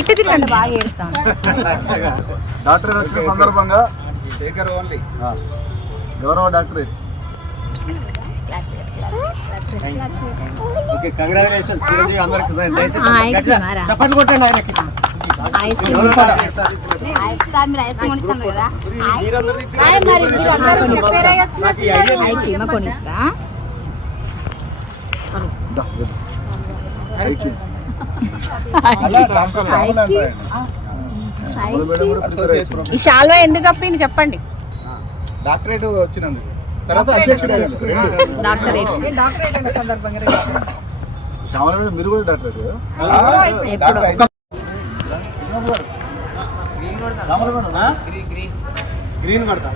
ఇటు తిరగండి, బాగా ఏడుస్తాను. డాక్టర్ వచ్చిన సందర్భంగా శేఖర్ ఓన్లీ గౌరవ డాక్టరేట్. ఓకే, కంగ్రాచులేషన్స్ అందరికి. చప్పట్లు కొట్టండి ఆయనకి. కొనిస్తా. ఈ శాల్వా ఎందుకు కప్పింది చెప్పండి. డాక్టరేట్ వచ్చినందుకు. తర్వాత డాక్టరేట్ మీరు కూడా డాక్టరేట్ గ్రీన్ పడతా.